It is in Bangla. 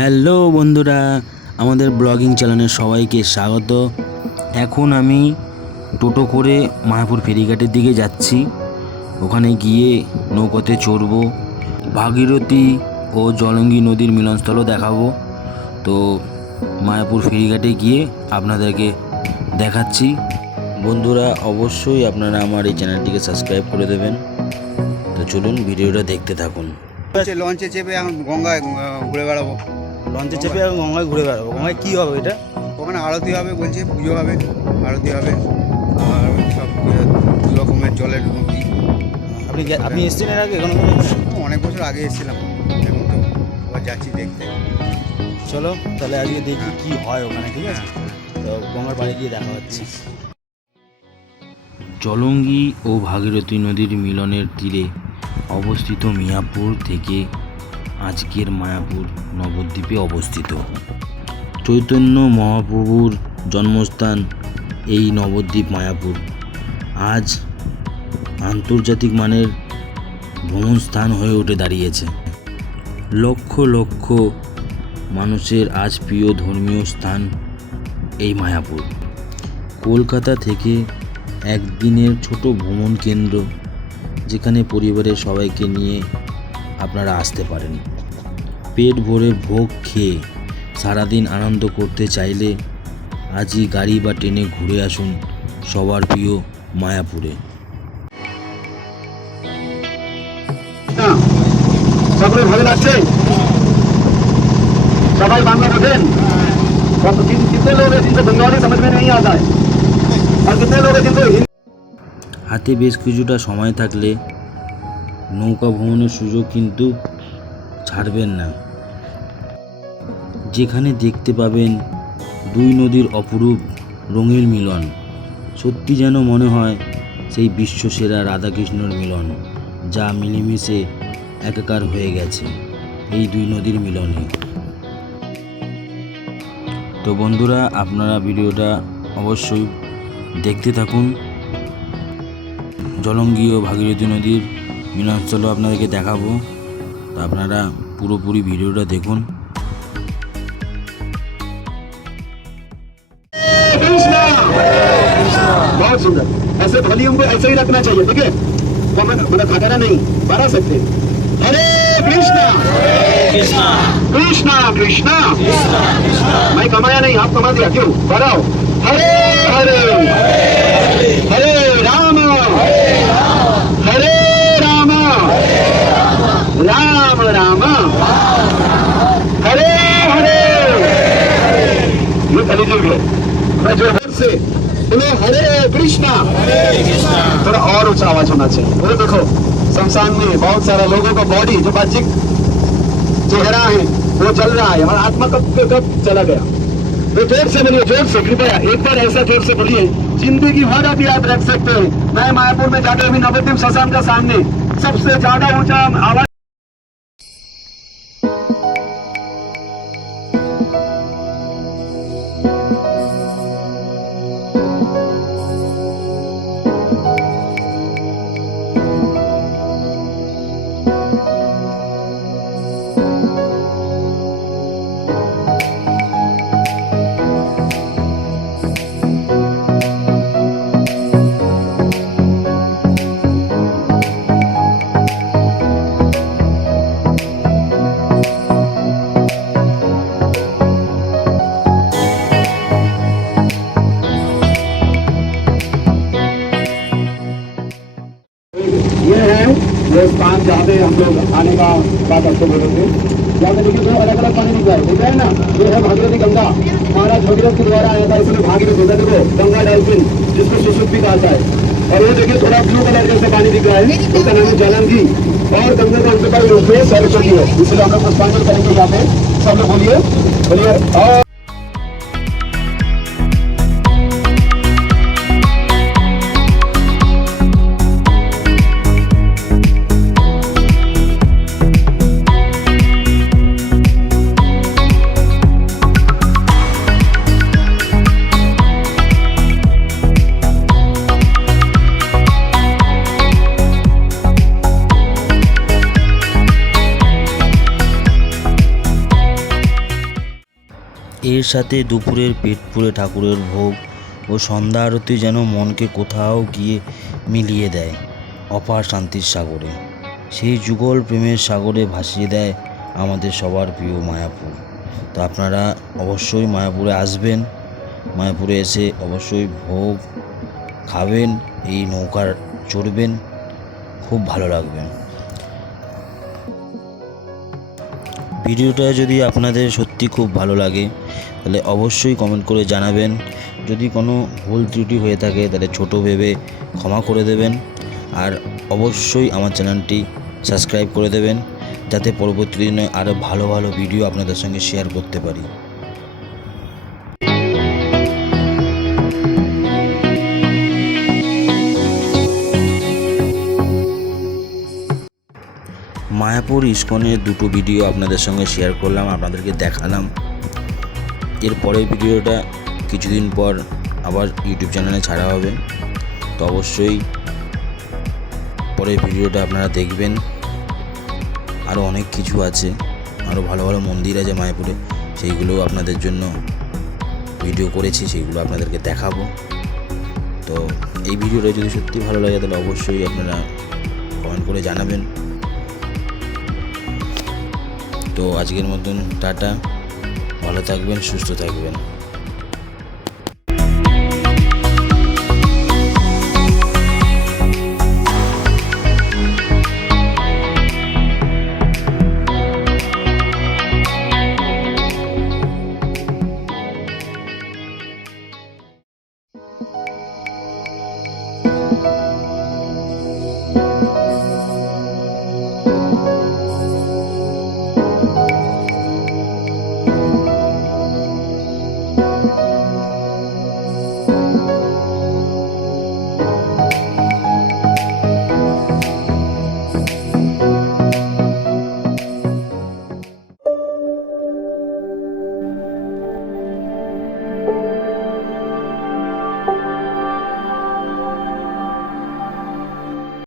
হ্যালো বন্ধুরা, আমাদের ব্লগিং চ্যানেলে সবাইকে স্বাগত। এখন আমি টোটো করে মায়াপুর ফেরিঘাটের দিকে যাচ্ছি। ওখানে গিয়ে নৌকাতে চড়বো। ভাগীরথী ও জলঙ্গি নদীর মিলনস্থলও দেখাবো। তো মায়াপুর ফেরিঘাটে গিয়ে আপনাদেরকে দেখাচ্ছি। বন্ধুরা, অবশ্যই আপনারা আমার এই চ্যানেলটিকে সাবস্ক্রাইব করে দেবেন। তো চলুন ভিডিওটা দেখতে থাকুন। লঞ্চে চেপে এখন গঙ্গায় ঘুরে বেড়াবো। লঞ্চে চেপে গঙ্গায় ঘুরে বেড়াবো। গঙ্গায় কী হবে এটা? ওখানে আরতি হবে বলছে পুজো হবে আরতি হবে। আর সব দু রকমের জলের আপনি আপনি এসছেন এর আগে এখন অনেক বছর আগে এসেছিলাম। এখন তো আবার যাচ্ছি দেখতে। চলো তাহলে আজকে দেখি কি হয় ওখানে ঠিক আছে? তো গঙ্গার বাড়ি গিয়ে দেখা হচ্ছে। জলঙ্গি ও ভাগীরথী নদীর মিলনের তীরে অবস্থিত মিয়াপুর থেকে আজকের মায়াপুর নবদ্বীপে অবস্থিত। চৈতন্য মহাপ্রভুর জন্মস্থান এই নবদ্বীপ মায়াপুর। আজ আন্তর্জাতিক মানের ভ্রমণ স্থান হয়ে উঠে দাঁড়িয়েছে। লক্ষ লক্ষ মানুষের আজ প্রিয় ধর্মীয় স্থান এই মায়াপুর। কলকাতা থেকে একদিনের ছোট ভ্রমণ কেন্দ্র, যেখানে পরিবারের সবাইকে নিয়ে আপনারা আসতে পারেন পেট ভরে ভোগ খেয়ে সারাদিন আনন্দ করতে চাইলে আজই গাড়ি বা ট্রেনে ঘুরে আসুন সবার প্রিয় মায়াপুরে সকলে ভালো লাগছে সবাই বাংলা বোঝেন কত किन- कितने लोग हैं जिनको बंगाली समझ में नहीं आता है और कितने लोग हैं जिनको हिंदी হাতে বেশ কিছুটা সময় থাকলে নৌকা ভ্রমণের সুযোগ কিন্তু ছাড়বেন না। যেখানে দেখতে পাবেন দুই নদীর অপরূপ রঙের মিলন। সত্যি যেন মনে হয় সেই বিশ্বসেরা রাধাকৃষ্ণর মিলন, যা মিলেমিশে একাকার হয়ে গেছে এই দুই নদীর মিলনে। তো বন্ধুরা, আপনারা ভিডিওটা অবশ্যই দেখতে থাকুন। জলঙ্গীয় ভাগীরথী নদীর মিলনস্থলও আপনাদেরকে দেখাবো তো আপনারা পুরোপুরি ভিডিওটা দেখুন कृष्णा बहुत सुंदर ऐसे वॉल्यूम को ऐसे ही रखना चाहिए ठीक है मतलब मतलब खतरा नहीं बढ़ा सकते हरे कृष्णा कृष्णा कृष्णा मैं कमाया नहीं आप कमा दिया क्यों बढ़ाओ हरे हरे हरे राम। हरे हरे। ये कलिजुग है। जो ज़ोर से बोलो हरे, कृष्णा। थोड़ा और ऊँचा आवाज़ होना चाहिए। वो देखो, शमशान में बहुत सारा लोगों का बॉडी जो बाजिक चेहरा है, वो जल रहा है। और आत्मा कब कब चला गया? तो ज़ोर से बोलिए, ज़ोर से, कृपया। एक बार ऐसा ज़ोर से बोलिए, ज़िंदगी भर आप रख सकते हैं। मैं मायापुर में जाकर अभी नवद्वीप शमशान का सामने सबसे ज़्यादा ऊँचा आवाज़ वो स्थान जहाँ पे हम लोग आने का बात आपको बोलेंगे यहाँ पे देखिए अलग अलग पानी निकला है। रहा है ना? ये है भागीरथी गंगा। महाराज भगीरथ के द्वारा आया था, इसमें भागीरथ होता है देखो, गंगा डाल्फिन, जिसको सुसुप भी कहता है। और ये देखिए, थोड़ा ब्लू कलर जैसे पानी दिख रहा है। उसका नाम है जलंगी और गंगा का उनके पास उसमें सरस्वती है इसलिए हम लोग पुष्पांजलि करेंगे यहाँ पे सब लोग बोलिए। बोलिए, और এর সাথে দুপুরের পেট পুরে ঠাকুরের ভোগ ও সন্ধ্যা আরতি যেন মনকে কোথাও গিয়ে মিলিয়ে দেয় অপার শান্তির সাগরে। সেই যুগল প্রেমের সাগরে ভাসিয়ে দেয় আমাদের সবার প্রিয় মায়াপুর। তো আপনারা অবশ্যই মায়াপুরে আসবেন, মায়াপুরে এসে অবশ্যই ভোগ খাবেন, এই নৌকার চড়বেন, খুব ভালো লাগবে। ভিডিওটা যদি আপনাদের সত্যি খুব ভালো লাগে, তাহলে অবশ্যই কমেন্ট করে জানাবেন। যদি কোনো ভুল ত্রুটি হয়ে থাকে, তাহলে ছোট ভেবে ক্ষমা করে দেবেন। আর অবশ্যই আমার চ্যানেলটি সাবস্ক্রাইব করে দেবেন, যাতে পরবর্তী দিনে আরও ভালো ভালো ভিডিও আপনাদের সঙ্গে শেয়ার করতে পারি। মায়াপুর ইস্কনের দুটো ভিডিও আপনাদের সঙ্গে শেয়ার করলাম, আপনাদেরকে দেখালাম। এর পরের ভিডিওটা কিছুদিন পর আবার ইউটিউব চ্যানেলে ছাড়া হবে। তো অবশ্যই পরের ভিডিওটা আপনারা দেখবেন। আরও অনেক কিছু আছে আরও ভালো ভালো মন্দির আছে মায়াপুরে সেইগুলো আপনাদের জন্য ভিডিও করেছি, সেইগুলো আপনাদেরকে দেখাবো। তো এই ভিডিওটা যদি সত্যি ভালো লাগে, তাহলে অবশ্যই আপনারা কমেন্ট করে জানাবেন। তো আজকের মতন টাটা। ভালো থাকবেন সুস্থ থাকবেন।